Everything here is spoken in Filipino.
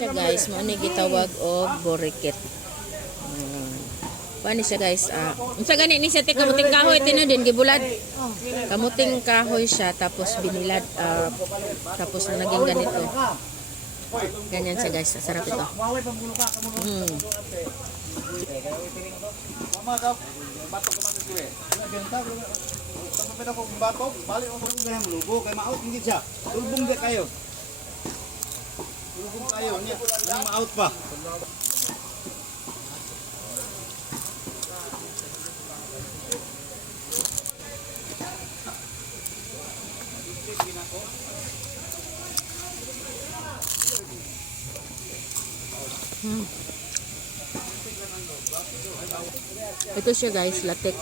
siya guys, mo ni gitawag og borikit. Paano siya guys? Unsa gani ni siya kamuting kahoy tino din gibulad. Kamuting kahoy siya tapos binilad tapos naging ganito. Ganyan siya guys, sarap ito. Batok ka man dito eh. Pagpapita ko ng batok, balik mo kung ganyan lubo, kay ma-out hindi siya. Lubong di kayo. Lubong kayo, niya ma-out pa. Ito siya guys, latek.